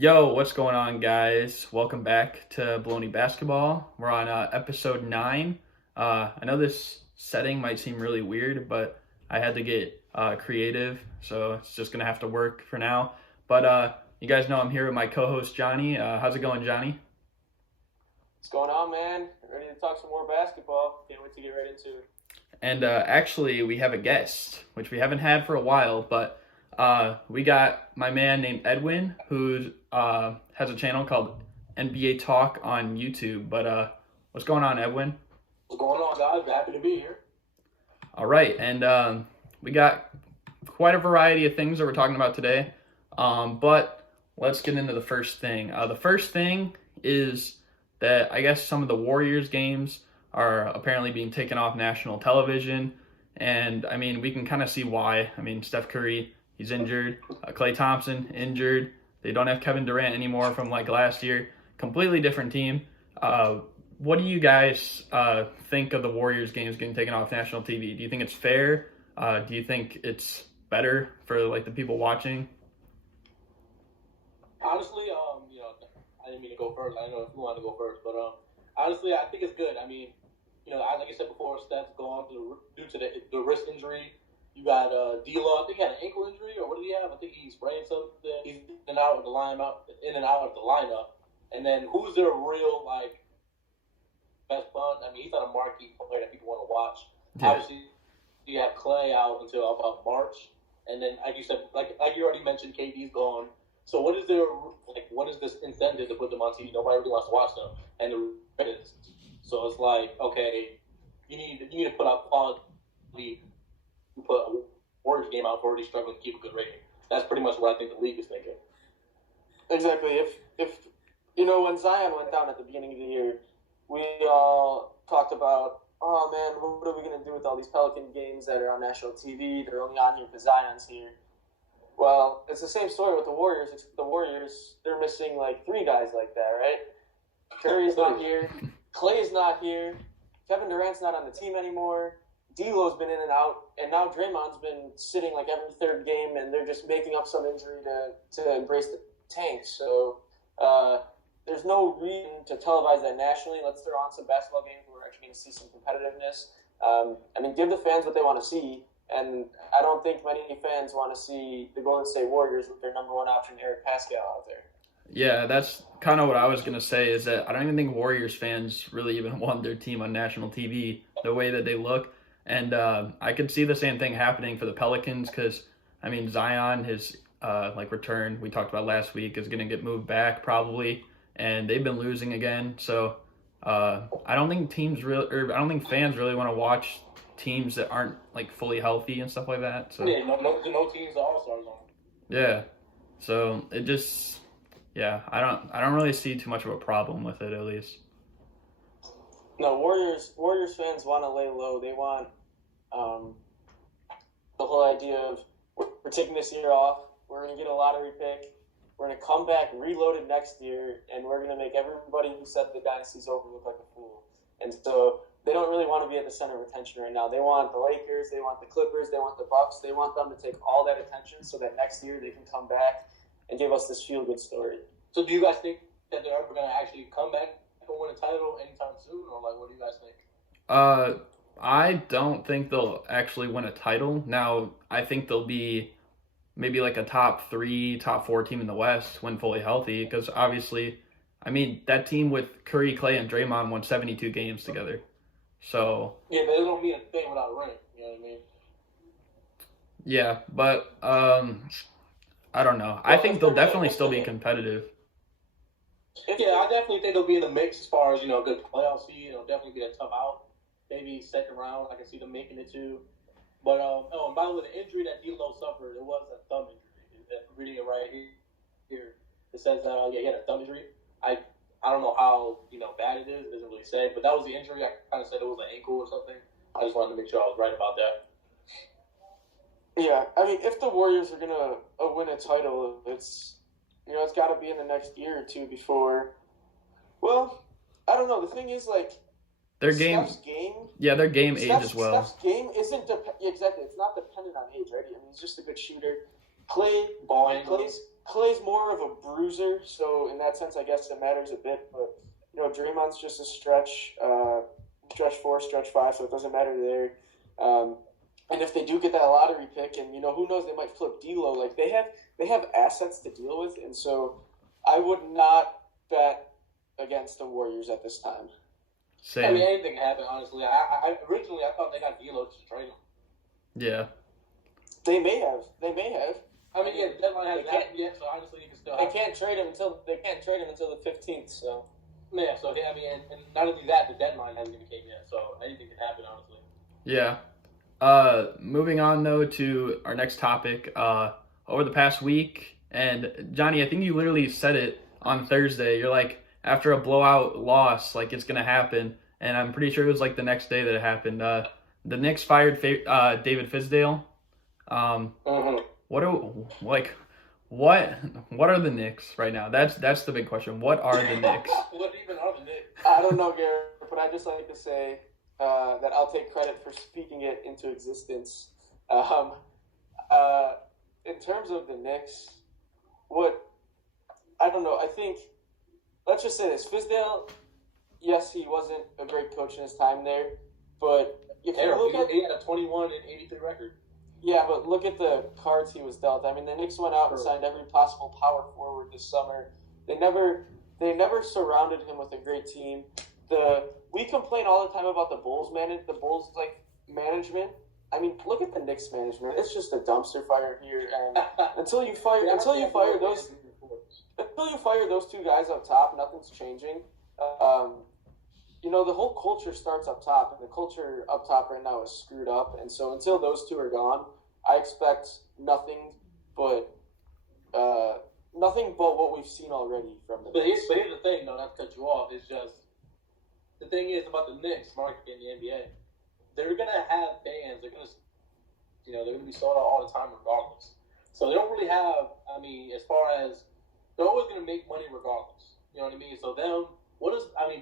Yo, what's going on, guys? Welcome back to Bullony Basketball. We're on episode 9. I know this setting might seem really weird, but I had to get creative, so it's just going to have to work for now. But you guys know I'm here with my co-host, Johnny. How's it going, Johnny? What's going on, man? Ready to talk some more basketball. Can't wait to get right into it. And actually, we have a guest, which we haven't had for a while, but we got my man named Edwin, who has a channel called NBA Talk on YouTube. But what's going on, Edwin? What's going on, guys? Happy to be here. All right, and we got quite a variety of things that we're talking about today. But let's get into the first thing. The first thing is that I guess some of the Warriors games are apparently being taken off national television. And, I mean, we can kind of see why. I mean, Steph Curry, he's injured. Klay Thompson, injured. They don't have Kevin Durant anymore from, like, last year. Completely different team. What do you guys think of the Warriors games getting taken off national TV? Do you think it's fair? Do you think it's better for, like, the people watching? Honestly, I didn't mean to go first. I don't know if you wanted to go first, but honestly, I think it's good. I mean, like I said before, Steph's gone due to the wrist injury. You got D'Lo. I think he had an ankle injury, or what did he have? I think he sprained something. He's in and out of the lineup. And then who's their real best fun? I mean, he's not a marquee player that people want to watch. Yeah. Obviously, you have Klay out until about March, and then like you said, like you already mentioned, KD's gone. So what is this incentive to put them on TV? Nobody really wants to watch them, and so it's like, okay, you need to put out quality. You put a Warriors game out for already struggling to keep a good rating. That's pretty much what I think the league is thinking. Exactly. If when Zion went down at the beginning of the year, we all talked about, oh man, what are we gonna do with all these Pelican games that are on national TV? They're only on here because Zion's here. Well, it's the same story with the Warriors. It's the Warriors, they're missing like 3 guys like that, right? Curry's not here. Klay's not here. Kevin Durant's not on the team anymore. D'Lo's been in and out. And now Draymond's been sitting like every third game, and they're just making up some injury to embrace the tank. So there's no reason to televise that nationally. Let's throw on some basketball games where we're actually going to see some competitiveness. I mean, give the fans what they want to see. And I don't think many fans want to see the Golden State Warriors with their number one option, Eric Pascal, out there. Yeah, that's kind of what I was going to say, is that I don't even think Warriors fans really even want their team on national TV the way that they look. And I could see the same thing happening for the Pelicans because, I mean, Zion, his return, we talked about last week, is going to get moved back probably. And they've been losing again. So I don't think fans really want to watch teams that aren't like fully healthy and stuff like that. So yeah, no teams are all-stars on. Yeah. So it just I don't really see too much of a problem with it, at least. No, Warriors fans want to lay low. They want the whole idea of we're taking this year off, we're gonna get a lottery pick, we're gonna come back reloaded next year, and we're gonna make everybody who said the dynasty's over look like a fool. And so they don't really want to be at the center of attention right now. They want the Lakers, they want the Clippers, they want the Bucks. They want them to take all that attention so that next year they can come back and give us this feel-good story. So do you guys think that they're ever going to actually come back and win a title anytime soon? Or, what do you guys think? I don't think they'll actually win a title. Now, I think they'll be maybe like a top 3, top 4 team in the West when fully healthy because obviously, I mean, that team with Curry, Klay, and Draymond won 72 games together. So yeah, but it don't mean a thing without a ring. You know what I mean? Yeah, but I don't know. I think they'll definitely still be competitive. Yeah, I definitely think they'll be in the mix as far as good playoff seed. It'll definitely be a tough out. Maybe second round. I can see them making it too. But and by the way, the injury that D'Lo suffered, it was a thumb injury. I'm reading it right here. It says he had a thumb injury. I don't know how bad it is. It doesn't really say, but that was the injury. I kind of said it was an ankle or something. I just wanted to make sure I was right about that. Yeah, I mean, if the Warriors are gonna win a title, it's got to be in the next year or two before. Well, I don't know. The thing is, their game. Yeah, their game age as well. Steph's game isn't exactly. It's not dependent on age, right? I mean, he's just a good shooter. Klay's Clay's more of a bruiser, so in that sense, I guess it matters a bit. But Draymond's just a stretch 4, stretch 5, so it doesn't matter there. And if they do get that lottery pick, and who knows, they might flip D'Lo. Like they have assets to deal with, and so I would not bet against the Warriors at this time. Same. I mean, anything can happen, honestly. I originally thought they got D'Lo to trade him. Yeah. They may have. I mean, yeah, the deadline hasn't happened yet, so honestly, you can still. They can't trade him until the 15th. So. Yeah. So I mean, and not only that, the deadline hasn't even came yet, so anything can happen, honestly. Yeah. Moving on though to our next topic. Over the past week, and Johnny, I think you literally said it on Thursday. You're like, after a blowout loss, like it's gonna happen, and I'm pretty sure it was like the next day that it happened. The Knicks fired David Fizdale. What are the Knicks right now? That's the big question. What are the Knicks? What even are the Knicks? I don't know, Garrett, but I just like to say that I'll take credit for speaking it into existence. In terms of the Knicks, I don't know. I think, let's just say this. Fizdale, yes, he wasn't a great coach in his time there, but if you look at... He had a 21-83 record. Yeah, but look at the cards he was dealt. I mean, the Knicks went out and signed every possible power forward this summer. They never surrounded him with a great team. We complain all the time about the Bulls management. I mean, look at the Knicks management. It's just a dumpster fire here. And until you fire those two guys up top, nothing's changing. The whole culture starts up top, and the culture up top right now is screwed up. And so until those two are gone, I expect nothing but what we've seen already from the Knicks. But here's the thing, though, not to cut you off. It's just the thing is about the Knicks market in the NBA. They're gonna have fans. They're gonna be sold out all the time, regardless. So they don't really have. I mean, as far as they're always gonna make money regardless. You know what I mean? So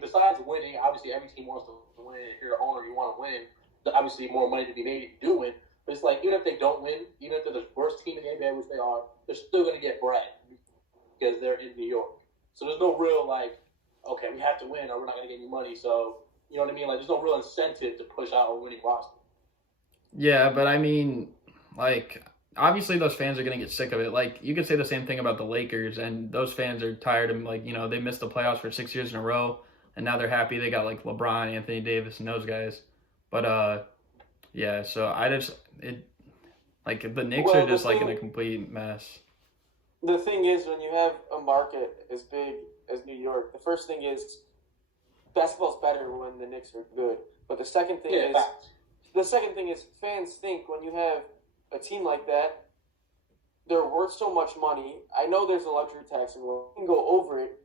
besides winning, obviously every team wants to win. If you're the owner, you want to win. Obviously, more money to be made if you do win. But it's like, even if they don't win, even if they're the worst team in the NBA, which they are, they're still going to get bread because they're in New York. So there's no real, okay, we have to win or we're not going to get any money. So, you know what I mean? There's no real incentive to push out a winning roster. Yeah, but I mean, obviously those fans are going to get sick of it. You could say the same thing about the Lakers, and those fans are tired of, they missed the playoffs for 6 years in a row, and now they're happy they got, LeBron, Anthony Davis, and those guys. But, yeah, so the Knicks are just, in a complete mess. The thing is, when you have a market as big as New York, the first thing is basketball's better when the Knicks are good. But the second thing is fans think when you have a team like that, they're worth so much money. I know there's a luxury tax and we can go over it.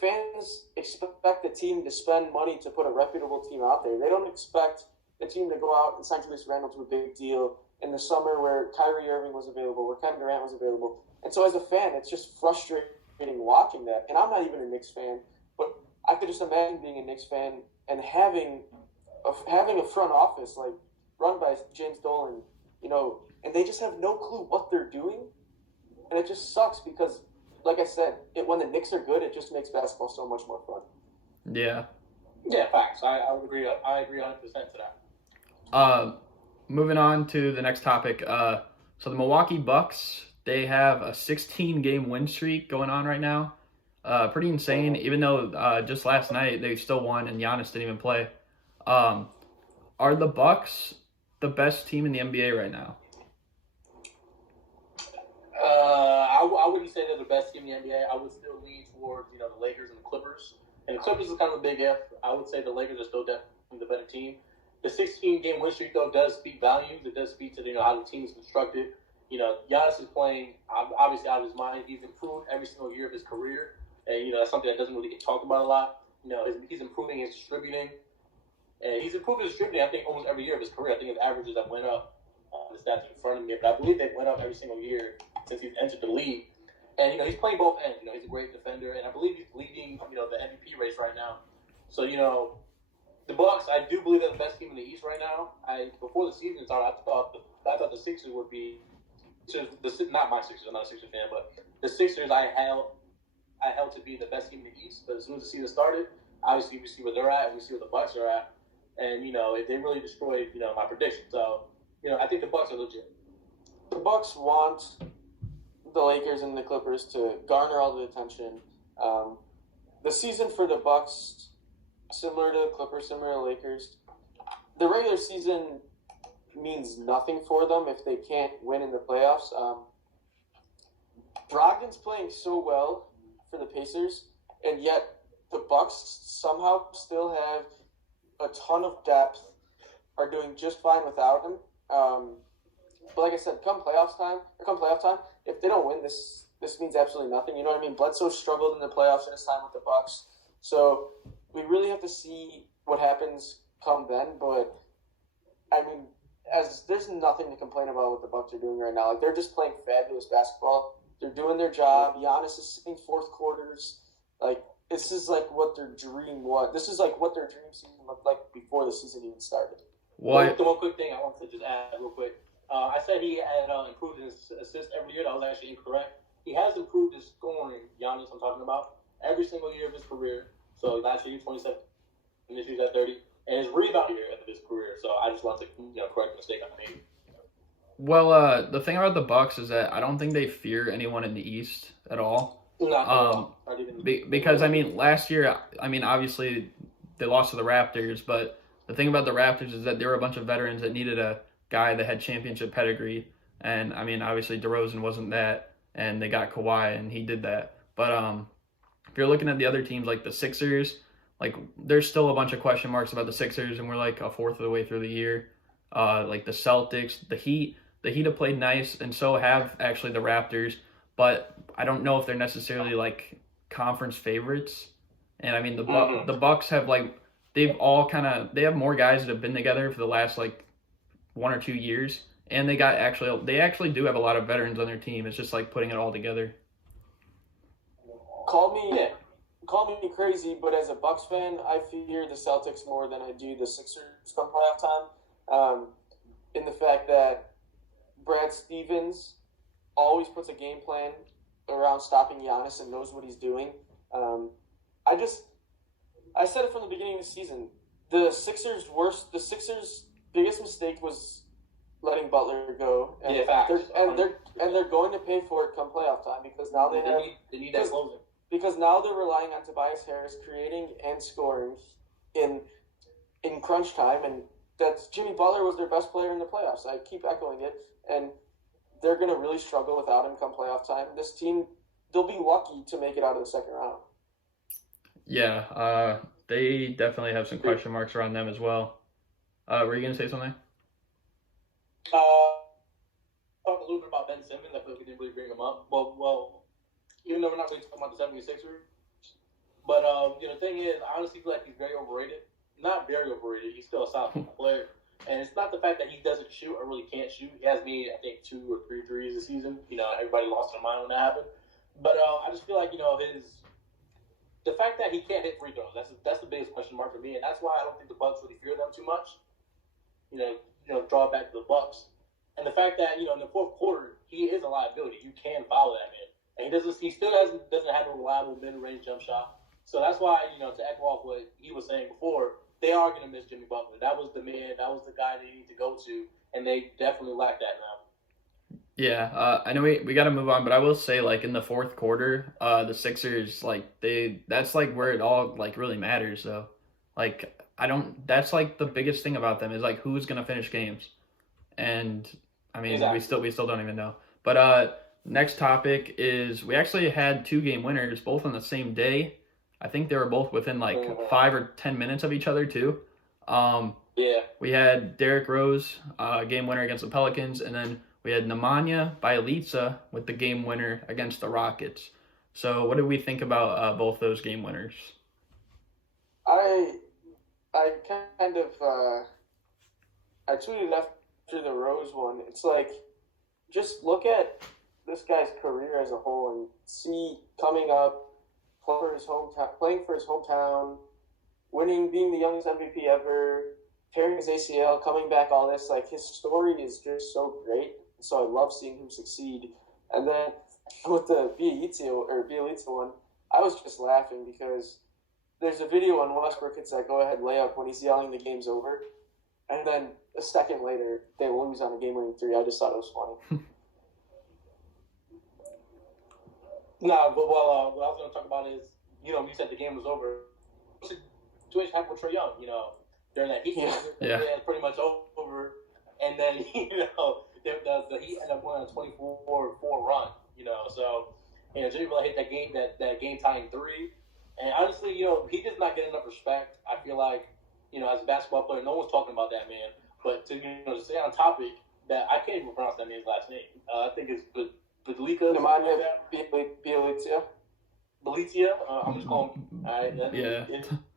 Fans expect the team to spend money to put a reputable team out there. They don't expect the team to go out and sign Julius Randle to a big deal in the summer where Kyrie Irving was available, where Kevin Durant was available. And so as a fan, it's just frustrating watching that. And I'm not even a Knicks fan, but I could just imagine being a Knicks fan and having a front office run by James Dolan, and they just have no clue what they're doing. And it just sucks because, like I said, when the Knicks are good, it just makes basketball so much more fun. Yeah. Yeah, facts. I would agree. I agree 100% to that. Moving on to the next topic. So the Milwaukee Bucks, they have a 16-game win streak going on right now. Pretty insane, even though just last night they still won and Giannis didn't even play. Are the Bucks the best team in the NBA right now? I wouldn't say they're the best team in the NBA. I would still lean towards the Lakers and the Clippers. And the Clippers is kind of a big if. I would say the Lakers are still definitely the better team. The 16-game win streak, though, does speak volumes. It does speak to how the team is constructed. Giannis is playing obviously out of his mind. He's improved every single year of his career, and that's something that doesn't really get talked about a lot. He's improving his distributing, and he's improved his distributing. I think almost every year of his career. I think his averages have went up. The stats in front of me, but I believe they went up every single year since he's entered the league. And he's playing both ends. He's a great defender, and I believe he's leading the MVP race right now. So the Bucks, I do believe they're the best team in the East right now. Before the season started, I thought the Sixers would be. Not my Sixers. I'm not a Sixers fan, but The Sixers I held to be the best team in the East, but as soon as the season started, obviously we see where they're at and we see where the Bucks are at. And, they really destroyed, my prediction. So, I think the Bucks are legit. The Bucks want the Lakers and the Clippers to garner all the attention. The season for the Bucks, similar to the Clippers, similar to the Lakers, the regular season means nothing for them if they can't win in the playoffs. Brogdon's playing so well for the Pacers, and yet the Bucks somehow still have a ton of depth, are doing just fine without him. But like I said, come playoff time, if they don't win, this means absolutely nothing. You know what I mean? Bledsoe struggled in the playoffs in his time with the Bucks, so we really have to see what happens come then. But I mean, as there's nothing to complain about what the Bucks are doing right now. Like, they're just playing fabulous basketball. They're doing their job. Giannis is sitting fourth quarters. Like, this is like what their dream was. This is like what their dream season looked like before the season even started. What? The one quick thing I want to just add real quick. I said he had improved his assists every year. That was actually incorrect. He has improved his scoring, Giannis I'm talking about, every single year of his career. So last year, 27, and this year he's at 30. And his rebound year of his career. So I just want to correct the mistake I made. Well, the thing about the Bucks is that I don't think they fear anyone in the East at all. Because, I mean, last year, obviously they lost to the Raptors, but the thing about the Raptors is that there were a bunch of veterans that needed a guy that had championship pedigree. And, obviously DeRozan wasn't that, and they got Kawhi, and he did that. But if you're looking at the other teams like the Sixers, like, there's still a bunch of question marks about the Sixers, and we're like a fourth of the way through the year. Like the Celtics, the Heat have played nice, and so have actually the Raptors. But I don't know if they're necessarily like conference favorites. And the Bucks have they have more guys that have been together for the last 1 or 2 years, and they actually do have a lot of veterans on their team. It's just like putting it all together. Call me crazy, but as a Bucks fan, I fear the Celtics more than I do the Sixers come playoff time. In the fact that Brad Stevens always puts a game plan around stopping Giannis and knows what he's doing. I said it from the beginning of the season. The Sixers' biggest mistake was letting Butler go, and they're going to pay for it come playoff time because now they need that closing. Because now they're relying on Tobias Harris creating and scoring in crunch time, and that's Jimmy Butler was their best player in the playoffs. I keep echoing it, and they're going to really struggle without him come playoff time. This team, they'll be lucky to make it out of the second round. Yeah, they definitely have some question marks around them as well. Were you going to say something? Talk a little bit about Ben Simmons. I feel like we didn't really bring him up. Well. Even though we're not really talking about the 76ers. But, the thing is, I honestly feel like he's very overrated. Not very overrated. He's still a solid player. And it's not the fact that he doesn't shoot or really can't shoot. He has made, I think, 2 or 3 threes this season. Everybody lost their mind when that happened. But I just feel like, the fact that he can't hit free throws, that's the biggest question mark for me. And that's why I don't think the Bucks really fear them too much. Draw back to the Bucks. And the fact that, in the fourth quarter, he is a liability. You can foul that man. And he still doesn't have a reliable mid-range jump shot. So that's why, to echo off what he was saying before, they are going to miss Jimmy Butler. That was the man. That was the guy they need to go to. And they definitely lack that now. Yeah, I know we got to move on, but I will say, in the fourth quarter, the Sixers, that's where it all really matters. So, that's the biggest thing about them is who's gonna finish games, and exactly. we still don't even know. But next topic is we actually had 2 game winners both on the same day. I think they were both within 5 or 10 minutes of each other too. Yeah. We had Derrick Rose, game winner against the Pelicans, and then we had Nemanja Bjelica with the game winner against the Rockets. So what did we think about both those game winners? I tweeted after the Rose one. It's just look at this guy's career as a whole and see coming up, playing for his hometown, winning, being the youngest MVP ever, tearing his ACL, coming back, all this. His story is just so great. So I love seeing him succeed. And then with the Bjelica one, I was just laughing because there's a video on Westbrook. It's that go-ahead layup when he's yelling the game's over, and then a second later they lose on a game-winning three. I just thought it was funny. Nah, but what I was going to talk about is, you know, when you said the game was over, situation happened with Trae Young, you know, during that Heat game. Yeah. It was pretty much over, and then, you know, the Heat ended up going on a 24-4 run, you know, so, you know, Jimmy Butler hit that game-tying three, and honestly, you know, he does not get enough respect. I feel like, you know, as a basketball player, no one's talking about that man, but to, you know, to stay on topic, that I can't even pronounce that man's last name. I think it's Bjelica. Bjelica. Bjelica. I'm just calling him.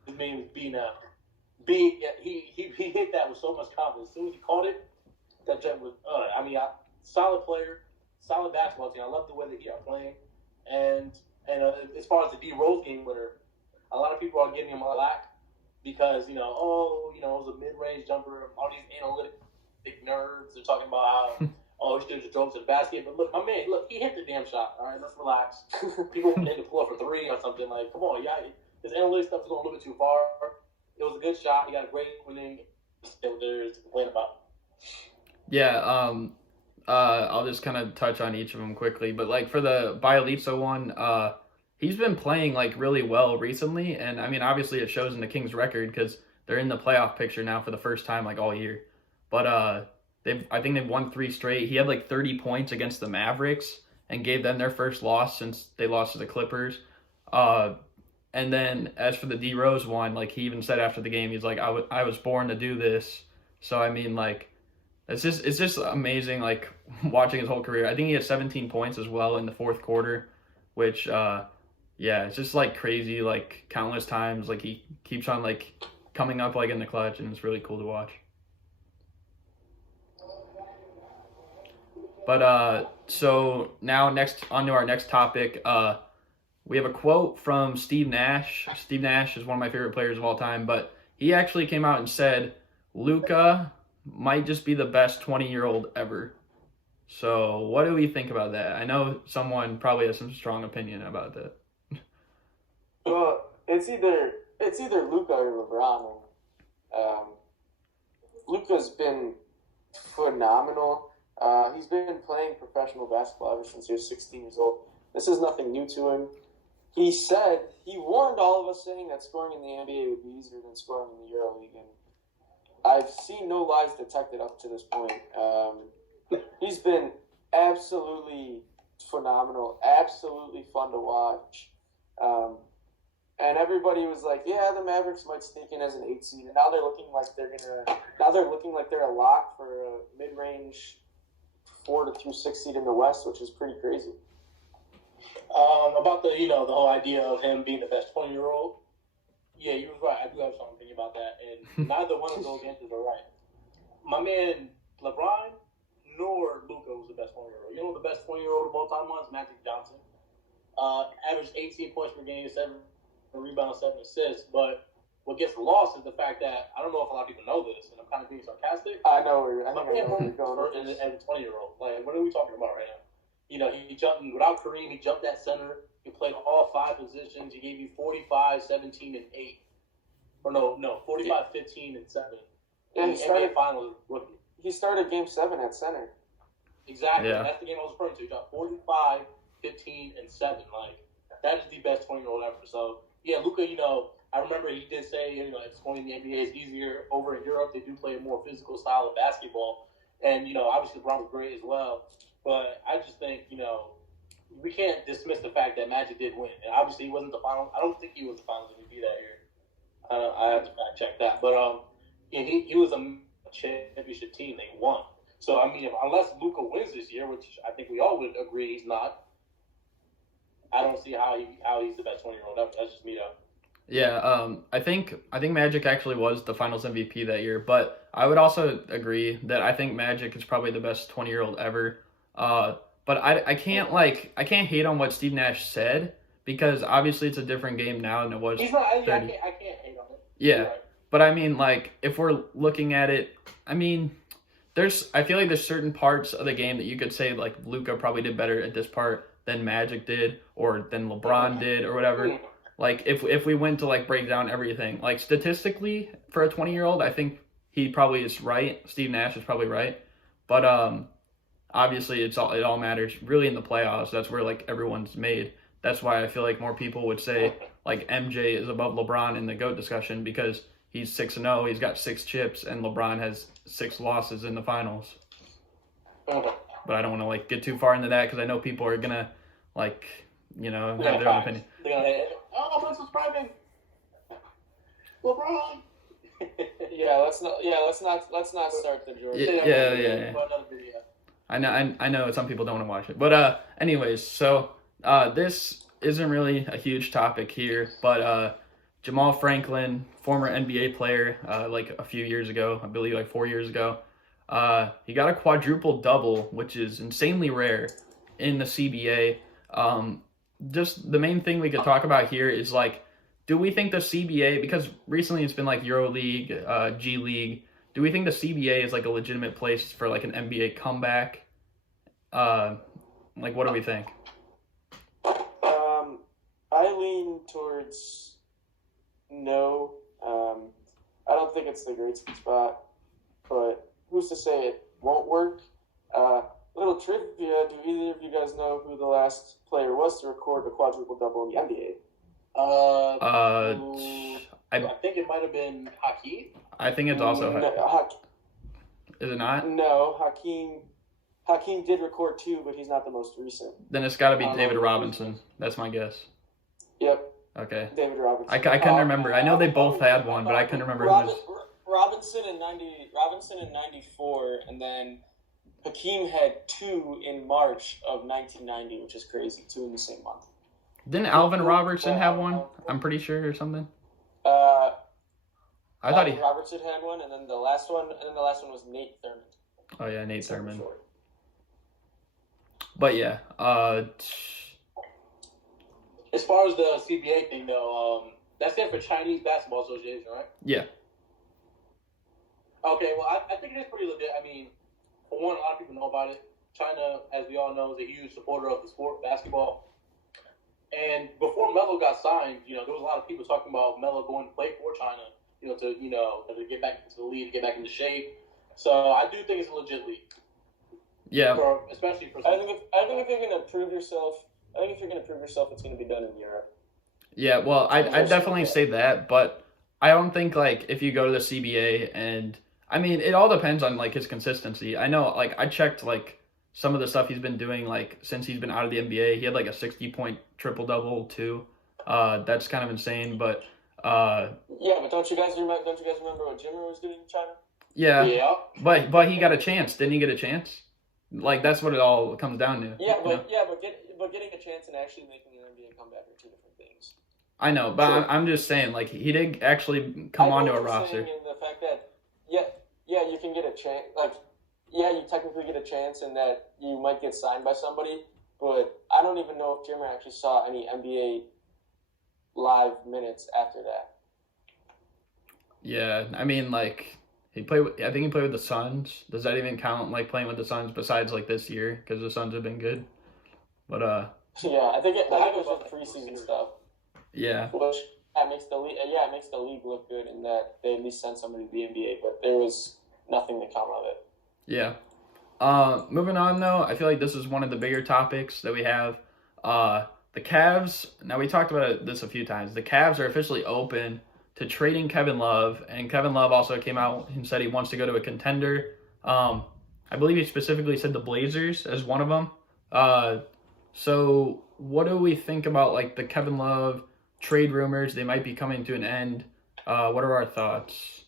His name is B now. B. Yeah, he hit that with so much confidence. As soon as he caught it, that jet was. Solid player, solid basketball team. I love the way that he are playing. And as far as the D Rose game winner, a lot of people are giving him a lack because it was a mid-range jumper. All these analytic nerds are talking about how. Oh, he just drove to the basket. But look, my man, he hit the damn shot. All right, let's relax. People need to pull up for three or something. Like, come on, yeah, his analytics stuff is going a little bit too far. It was a good shot. He got a great winning. There's to complain about. Yeah, I'll just kind of touch on each of them quickly. But, like, for the Bjelica one, he's been playing, like, really well recently. And, I mean, obviously it shows in the Kings' record because they're in the playoff picture now for the first time, like, all year. But, I think they've won 3 straight. He had like 30 points against the Mavericks and gave them their first loss since they lost to the Clippers. And then as for the D Rose one, like he even said after the game, he's like, I was born to do this. So I mean, like it's just amazing. Like watching his whole career. I think he had 17 points as well in the fourth quarter, which it's just like crazy. Like countless times, like he keeps on like coming up like in the clutch, and it's really cool to watch. But so now on to our next topic. We have a quote from Steve Nash. Steve Nash is one of my favorite players of all time, but he actually came out and said Luka might just be the best 20-year-old ever. So what do we think about that? I know someone probably has some strong opinion about that. Well, it's either Luka or LeBron. Luka's been phenomenal. He's been playing professional basketball ever since he was 16 years old. This is nothing new to him. He warned all of us saying that scoring in the NBA would be easier than scoring in the EuroLeague. And I've seen no lies detected up to this point. He's been absolutely phenomenal, absolutely fun to watch. And everybody was like, yeah, the Mavericks might sneak in as an 8 seed. And now they're looking like they're a lock for a mid-range 4 through 6 seed in the West, which is pretty crazy. About the whole idea of him being the best 20-year-old. Yeah, you were right. I do have some opinion about that, and neither one of those answers are right. My man LeBron nor Luka was the best 20-year-old. You know what the best 20-year-old of all time was? Magic Johnson. Averaged 18 points per game, 7 rebounds, 7 assists. But what gets lost is the fact that I don't know if a lot of people know this, and I'm kind of being sarcastic. I know where you're going. As a 20-year-old, like what are we talking about right now? He jumped without Kareem. He jumped that center. He played all 5 positions. He gave you 45, 17, and 8. Or no, 45, 15, and 7. Yeah, he started finals rookie. He started Game 7 at center. Exactly. Yeah. That's the game I was referring to. He got 45, 15, and 7. Like that is the best 20-year-old ever. So yeah, Luka. I remember he did say scoring in the NBA is easier over in Europe. They do play a more physical style of basketball, and obviously LeBron was great as well. But I just think, we can't dismiss the fact that Magic did win. And obviously, he wasn't the final. I don't think he was the finals MVP that year. I have to fact check that. But he was a championship team. They won. So, I mean, unless Luka wins this year, which I think we all would agree he's not, I don't see how he's the best 20-year-old ever. That's just me, though. Yeah, I think Magic actually was the Finals MVP that year, but I would also agree that I think Magic is probably the best 20-year-old ever. But I can't hate on what Steve Nash said because obviously it's a different game now than it was. He's not. I 30. can't hate on it. Yeah, Right. but I mean, like if we're looking at it, I mean, I feel like there's certain parts of the game that you could say like Luka probably did better at this part, than Magic did or than LeBron did or whatever. Like, if we went to, like, break down everything, like, statistically, for a 20-year-old, I think he probably is right. Steve Nash is probably right. But obviously, it all matters really in the playoffs. That's where, like, everyone's made. That's why I feel like more people would say, like, MJ is above LeBron in the GOAT discussion because he's 6-0, he's got 6 chips, and LeBron has 6 losses in the finals. But I don't want to, like, get too far into that because I know people are going to, like, you know, have their own opinion. I'm subscribing. LeBron. let's not start the Jordan. Yeah. I know some people don't want to watch it. But anyways, so this isn't really a huge topic here, but Jamaal Franklin, former NBA player, like a few years ago, I believe like 4 years ago, he got a quadruple-double, which is insanely rare in the CBA. Just the main thing we could talk about here is, like, do we think the CBA, because recently it's been like EuroLeague, G League, do we think the CBA is like a legitimate place for like an NBA comeback? Like, what do we think? I lean towards no. I don't think it's the great spot, but who's to say it won't work? Little trivia: do either of you guys know who the last player was to record a quadruple-double in the NBA? I think it might have been Hakeem. I think it's also is it not? No, Hakeem did record 2, but he's not the most recent. Then it's got to be David Robinson. That's my guess. Yep. Okay. David Robinson. I couldn't remember. I know they both had one, but I couldn't remember who was. Robinson in 94, and then Hakeem had 2 in March of 1990, which is crazy. 2 in the same month. Didn't Alvin Robertson have one? I'm pretty sure, or something. I thought Robertson had one, and then the last one was Nate Thurmond. Oh yeah, Nate Thurmond. But yeah, as far as the CBA thing, though, that's it for Chinese Basketball Association, right? Yeah. Okay, well, I think it is pretty legit. I mean, for one, a lot of people know about it. China, as we all know, is a huge supporter of the sport, basketball. And before Melo got signed, you know, there was a lot of people talking about Melo going to play for China, to get back into the league, to get back into shape. So I do think it's a legit league. Yeah. Especially for. I think if you're going to prove yourself, it's going to be done in Europe. Yeah, well, I definitely say that, but I don't think, like, if you go to the CBA and, I mean, it all depends on, like, his consistency. I know, like, I checked, like, some of the stuff he's been doing, like, since he's been out of the NBA. He had, like, a 60-point triple-double, too. That's kind of insane, but... yeah, but don't you guys remember what Jimmer was doing in China? Yeah. But he got a chance. Didn't he get a chance? Like, that's what it all comes down to. Yeah, but getting a chance and actually making an NBA comeback are 2 different things. I know, but sure. I'm just saying, like, he did actually come onto a roster. In the fact that, yeah, you can get a chance. Like, yeah, you technically get a chance in that you might get signed by somebody, but I don't even know if Jimmer actually saw any NBA live minutes after that. Yeah, I mean, like, I think he played with the Suns. Does that even count, like, playing with the Suns besides, like, this year? Because the Suns have been good. But, yeah, I think it was just preseason stuff. Yeah. Which it makes the league look good in that they at least sent somebody to the NBA, but there was nothing to come of it. Yeah. Moving on, though, I feel like this is one of the bigger topics that we have. The Cavs, now we talked about this a few times. The Cavs are officially open to trading Kevin Love, and Kevin Love also came out and said he wants to go to a contender. I believe he specifically said the Blazers as one of them. So what do we think about, like, the Kevin Love trade rumors? They might be coming to an end. What are our thoughts?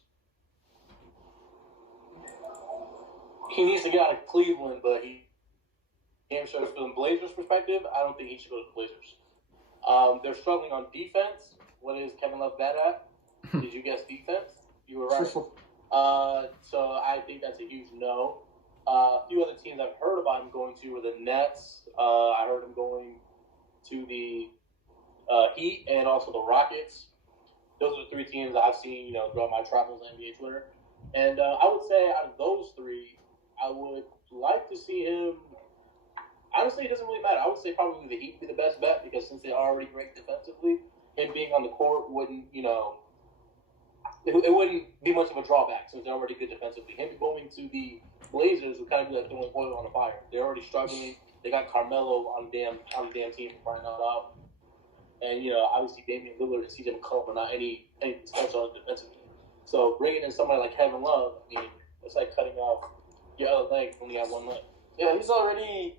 He needs to get out of Cleveland, but from the Blazers' perspective, I don't think he should go to the Blazers. They're struggling on defense. What is Kevin Love bad at? Did you guess defense? You were right. So I think that's a huge no. A few other teams I've heard about him going to were the Nets. I heard him going to the Heat and also the Rockets. Those are the 3 teams I've seen, throughout my travels on NBA Twitter. And I would say out of those 3, I would like to see him. Honestly, it doesn't really matter. I would say probably the Heat would be the best bet because since they're already great defensively, him being on the court wouldn't, it wouldn't be much of a drawback since they're already good defensively. Him going to the Blazers would kind of be like throwing oil on the fire. They're already struggling. They got Carmelo on the damn team for crying out loud. And, obviously Damian Lillard and CJ McCollum are not any potential defensively. So bringing in somebody like Kevin Love, I mean, it's like cutting off your other leg when you have one leg. Yeah, he's already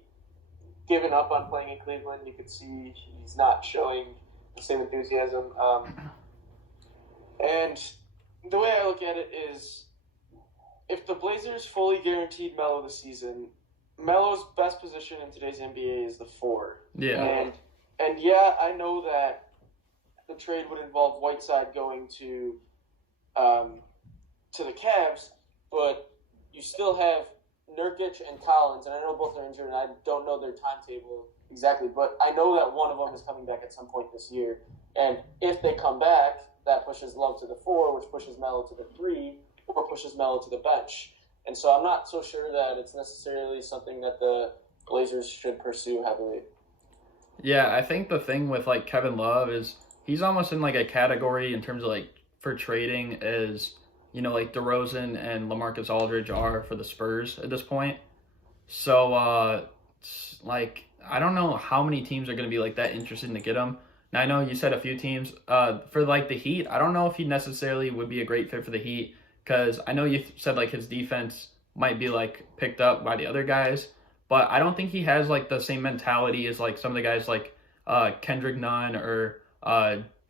given up on playing in Cleveland. You could see he's not showing the same enthusiasm. And the way I look at it is, if the Blazers fully guaranteed Melo the season, Melo's best position in today's NBA is the 4. Yeah. And yeah, I know that the trade would involve Whiteside going to the Cavs, but you still have Nurkic and Collins, and I know both are injured, and I don't know their timetable exactly, but I know that one of them is coming back at some point this year. And if they come back, that pushes Love to the 4, which pushes Melo to the 3, or pushes Melo to the bench. And so I'm not so sure that it's necessarily something that the Blazers should pursue heavily. Yeah, I think the thing with like Kevin Love is he's almost in like a category in terms of like for trading as, like DeRozan and LaMarcus Aldridge are for the Spurs at this point. So I don't know how many teams are going to be like that interested to get him. Now I know you said a few teams for like the Heat. I don't know if he necessarily would be a great fit for the Heat because I know you said like his defense might be like picked up by the other guys. But I don't think he has like the same mentality as like some of the guys like Kendrick Nunn or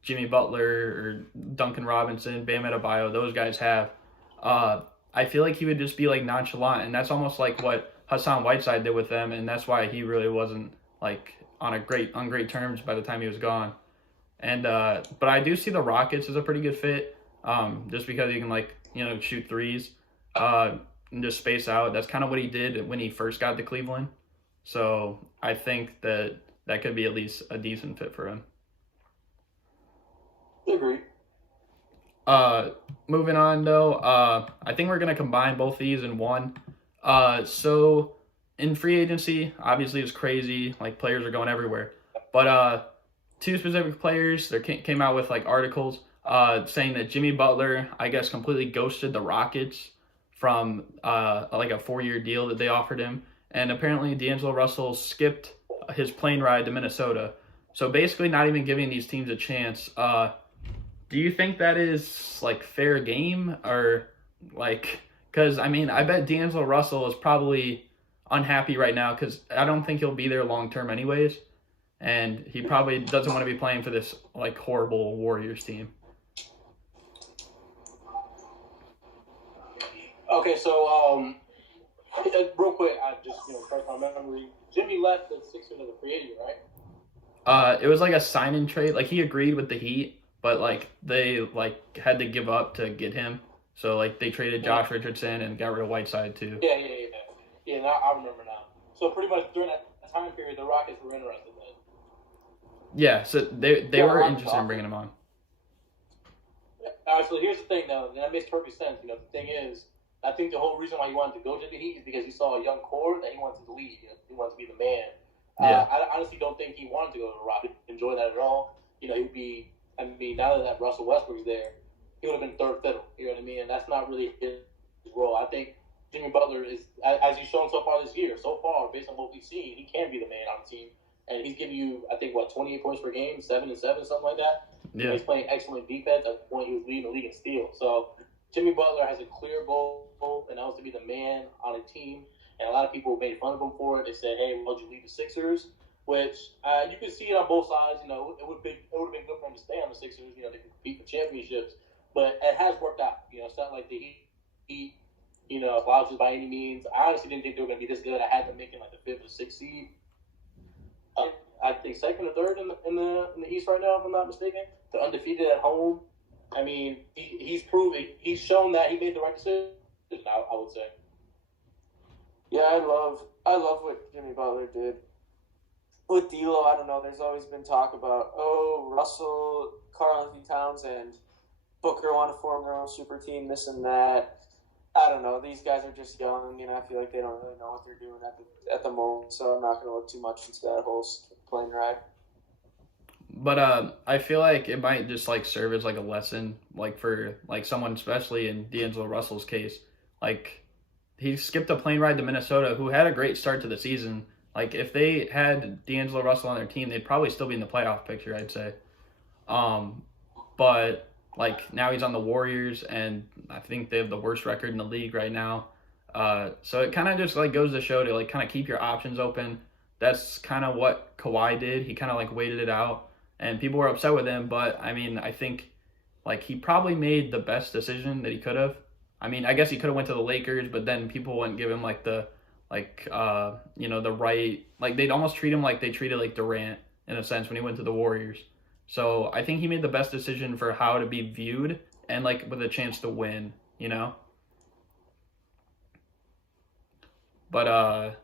Jimmy Butler or Duncan Robinson, Bam Adebayo. Those guys have. I feel like he would just be like nonchalant, and that's almost like what Hassan Whiteside did with them, and that's why he really wasn't like on great terms by the time he was gone. And but I do see the Rockets as a pretty good fit, just because he can like shoot threes. And just space out. That's kind of what he did when he first got to Cleveland. So I think that could be at least a decent fit for him. Agree. Moving on though, I think we're gonna combine both these in one. So in free agency, obviously it's crazy. Like players are going everywhere. But two specific players there came out with like articles saying that Jimmy Butler, I guess, completely ghosted the Rockets from like a 4-year deal that they offered him, and apparently D'Angelo Russell skipped his plane ride to Minnesota. So basically, not even giving these teams a chance. Do you think that is like fair game, or like? Because I mean, I bet D'Angelo Russell is probably unhappy right now because I don't think he'll be there long term anyways, and he probably doesn't want to be playing for this like horrible Warriors team. Okay, so real quick, I just refresh my memory. Jimmy left the Sixers as a free agent, right? It was like a sign-in trade. Like he agreed with the Heat, but like they like had to give up to get him. So like they traded Josh Richardson and got rid of Whiteside too. Yeah. Now I remember now. So pretty much during that time period, the Rockets were interested in it. Yeah, so they were interested in bringing him on. All right, so here's the thing, though, and that makes perfect sense. The thing is, I think the whole reason why he wanted to go to the Heat is because he saw a young core that he wanted to lead. He wanted to be the man. Yeah. I honestly don't think he wanted to go to the Rockets. Enjoy that at all. He'd be. I mean, now that Russell Westbrook's there, he would have been third fiddle. You know what I mean? And that's not really his role. I think Jimmy Butler is, as he's shown so far this year, so far based on what we've seen, he can be the man on the team. And he's giving you, I think, 28 points per game, 7 and 7, something like that. Yeah. He's playing excellent defense. At the point, he was leading the league in steals. So Jimmy Butler has a clear goal, and that was to be the man on a team. And a lot of people made fun of him for it. They said, "Hey, why don't you lead the Sixers?" Which you can see it on both sides. It would have been good for him to stay on the Sixers. They could compete for championships. But it has worked out. It's not like the Heat, slouches by any means. I honestly didn't think they were going to be this good. I had them making like the 5th or 6th seed. I think 2nd or 3rd in the East right now, if I'm not mistaken. They're undefeated at home. I mean, he's shown that he made the right decision. I would say. Yeah, I love what Jimmy Butler did. With D'Lo, I don't know. There's always been talk about Russell, Karl Anthony Towns, and Booker want to form their own super team, this and that. I don't know. These guys are just young, and I feel like they don't really know what they're doing at the moment. So I'm not going to look too much into that whole plane ride. But I feel like it might just like serve as like a lesson, like for like someone, especially in D'Angelo Russell's case. Like he skipped a plane ride to Minnesota, who had a great start to the season. Like if they had D'Angelo Russell on their team, they'd probably still be in the playoff picture, I'd say. But like now he's on the Warriors, and I think they have the worst record in the league right now. So it kind of just like goes to show to like kind of keep your options open. That's kind of what Kawhi did. He kind of like waited it out, and people were upset with him. But I mean, I think like he probably made the best decision that he could have. I mean, I guess he could have went to the Lakers, but then people wouldn't give him like the the right, like they'd almost treat him like they treated like Durant in a sense when he went to the Warriors. So I think he made the best decision for how to be viewed and like with a chance to win, you know? But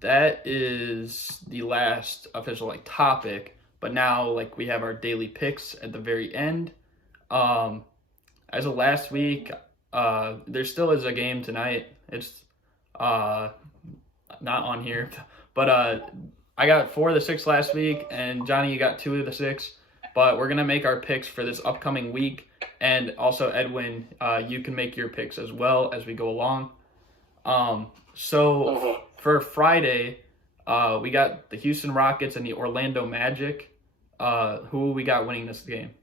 that is the last official like topic. But now like we have our daily picks at the very end. As of last week, there still is a game tonight. It's not on here, but I got 4 of the 6 last week, and Johnny, you got 2 of the 6. But we're gonna make our picks for this upcoming week, and also Edwin, you can make your picks as well as we go along. So for Friday, we got the Houston Rockets and the Orlando Magic. Who we got winning this game?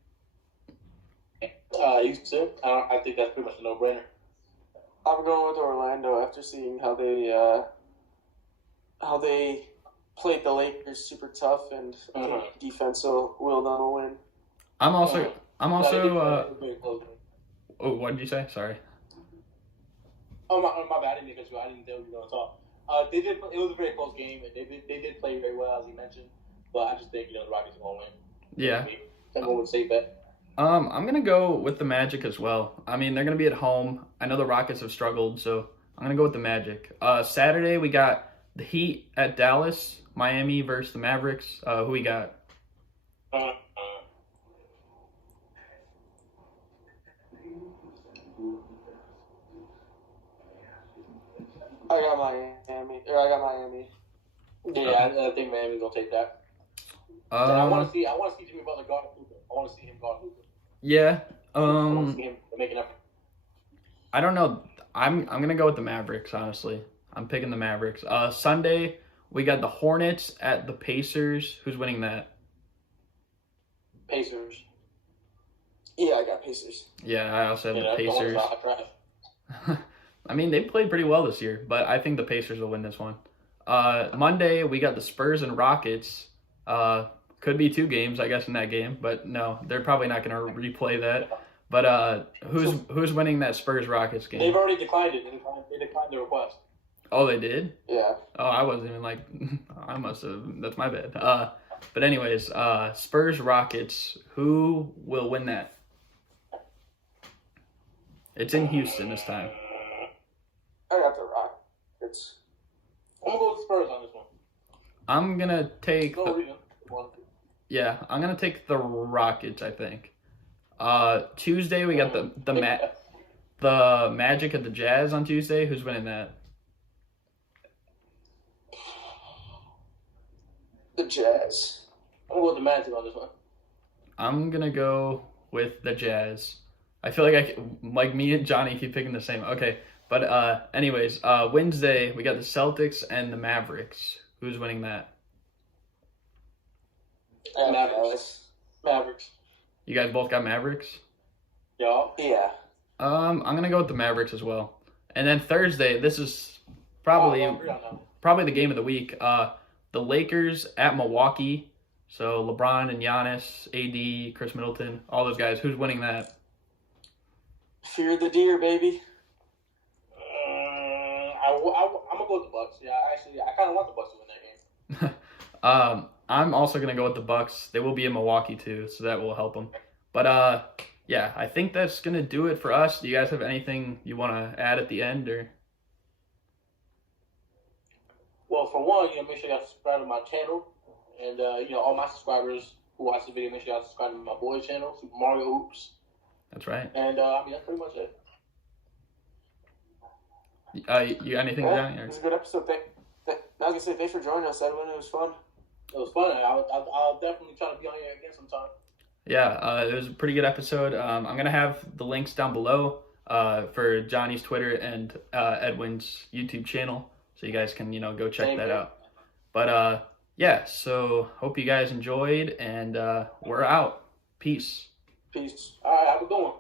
Houston. I think that's pretty much a no-brainer. I'm going with Orlando after seeing how they played the Lakers super tough, and I think defense will them a win. I'm also oh, what did you say? Sorry. Oh my bad. I didn't think I didn't know you were going to talk. They did. It was a very close game, and they did play very well, as you mentioned. But I just think the Rockets are going to win. Yeah. Everyone would say that. I'm gonna go with the Magic as well. I mean, they're gonna be at home. I know the Rockets have struggled, so I'm gonna go with the Magic. Saturday we got the Heat at Dallas, Miami versus the Mavericks. Who we got? I got Miami. Yeah, I think Miami's gonna take that. I want to see Jimmy Butler guard Luka. I want to see him guard Luka. Yeah. I want to see him make an effort. I don't know. I'm gonna go with the Mavericks. Honestly, I'm picking the Mavericks. Sunday we got the Hornets at the Pacers. Who's winning that? Pacers. Yeah, I got Pacers. Yeah, I also have the Pacers. The I mean, they played pretty well this year, but I think the Pacers will win this one. Monday we got the Spurs and Rockets. Could be 2 games, I guess, in that game, but no, they're probably not going to replay that. But who's winning that Spurs Rockets game? They've already declined it. They declined the request. Oh, they did? Yeah. Oh, I wasn't even like, I must have. That's my bad. But anyways, Spurs Rockets. Who will win that? It's in Houston this time. I got the Rockets. I'm gonna go with Spurs on this one. I'm gonna take. I'm gonna take the Rockets. I think. Tuesday we got the Magic at the Jazz on Tuesday. Who's winning that? The Jazz. I'm gonna go with the Magic on this one. I'm gonna go with the Jazz. I feel like me and Johnny keep picking the same. Okay, but anyways, Wednesday we got the Celtics and the Mavericks. Who's winning that? Mavericks. You guys both got Mavericks? Yeah. Yeah. I'm gonna go with the Mavericks as well. And then Thursday, this is probably the game of the week. The Lakers at Milwaukee. So LeBron and Giannis, AD, Chris Middleton, all those guys. Who's winning that? Fear the deer, baby. I'm gonna go with the Bucks. Yeah, actually, I kind of want the Bucks to win that game. I'm also gonna go with the Bucks. They will be in Milwaukee too, so that will help them. But yeah, I think that's gonna do it for us. Do you guys have anything you want to add at the end, or? Well, for one, make sure you guys subscribe to my channel, and all my subscribers who watch the video, make sure you guys subscribe to my boys' channel, Super Mario Hoops. That's right. And that's pretty much it. You got anything, Johnny? It was a good episode. I was gonna say thanks for joining us, Edwin. It was fun. It was fun. I'll definitely try to be on here again sometime. Yeah, it was a pretty good episode. I'm going to have the links down below for Johnny's Twitter and Edwin's YouTube channel, so you guys can, go check that out. But, yeah, so hope you guys enjoyed, and we're out. Peace. Peace. All right, have a good one.